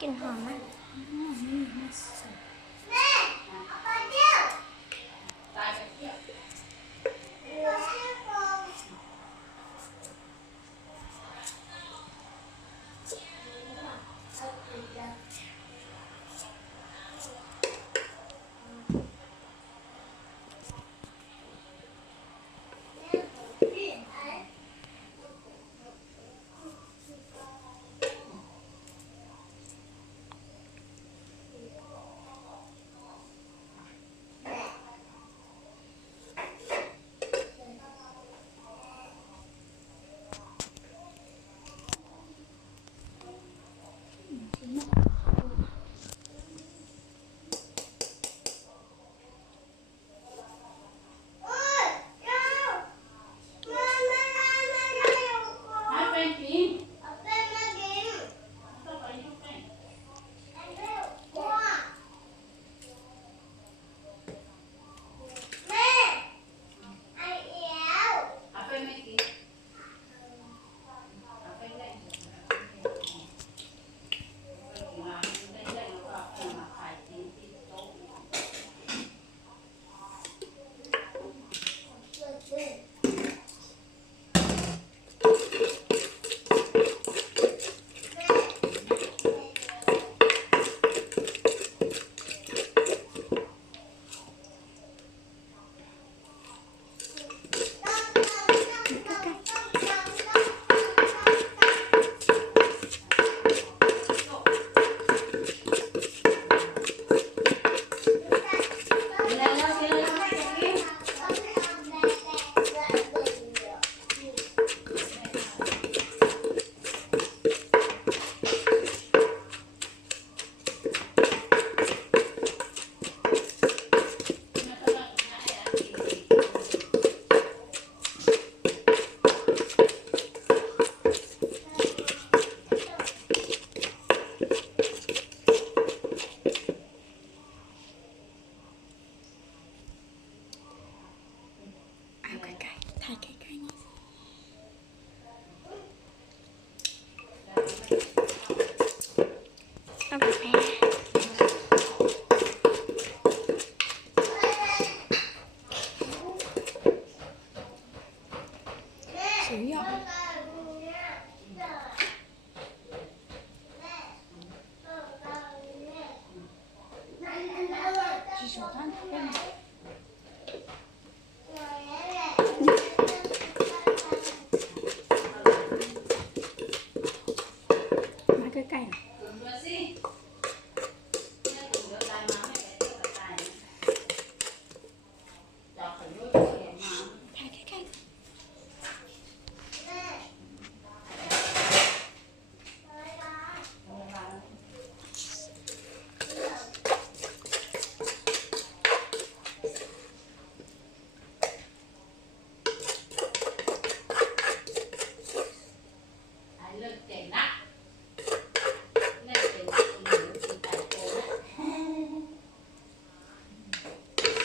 กลิ่นหอมมากสวยอ่ะ是手摊对吗？มาใกล้ๆหน่อยถ่ายใกล้ๆ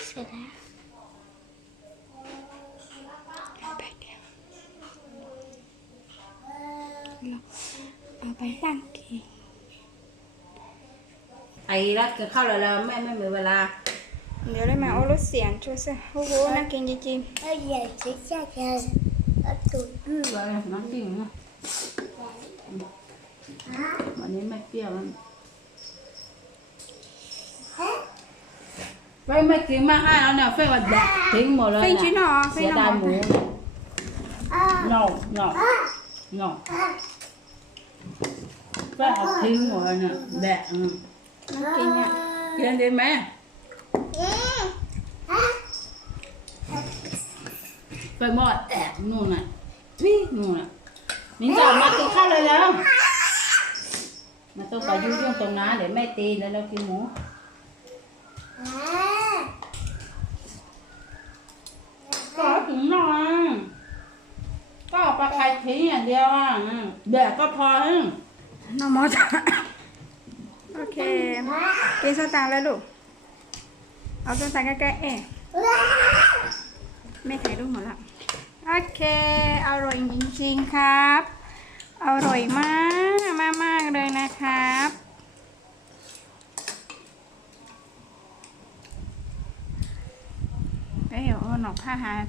เสร็จแล้วไปเดี๋ยวเอาไปตั้งกี่ไอ้รักกินข้าวแล้วแม่ไม่มีเวลาเดี๋ยวได้มาเอารถเสียงช่วยสิโอ้โหน่ากินจริงน้ำจิ้มนะวันนี้ไม่เปรี้ยวไม่กินมากให้แล้วเนี่ยเฟ้ยว่าแดกทิ้งหมดเลย ๆเป็นชิ้นหรอ เสียดายหมูเนาเนาเนาเฟ้ยเอาทิ้งหมดเลยเนี่ยแดกน่ากินอ่ะกินได้ไหมไปหมดแดกนู่นน่ะพี่นู่นน่ะนี่จะมากินข้าวเลยแล้วมันต้องไปยุ่งๆตรงนั้นเดี๋ยวแม่ตีแล้วเรากินหมูก็ถึงนอนก็เอาปลาไข่ทิ้งอย่างเดียวอ่ะแดกก็พอแล้วน้องมอสโอเคกินสตางค์แล้วลูกเอาสตางค์ใกล้ๆไม่ถ่ายรูปหมดละโอเคอร่อยจริงๆครับอร่อยมากมากๆเลยนะครับ อาหาร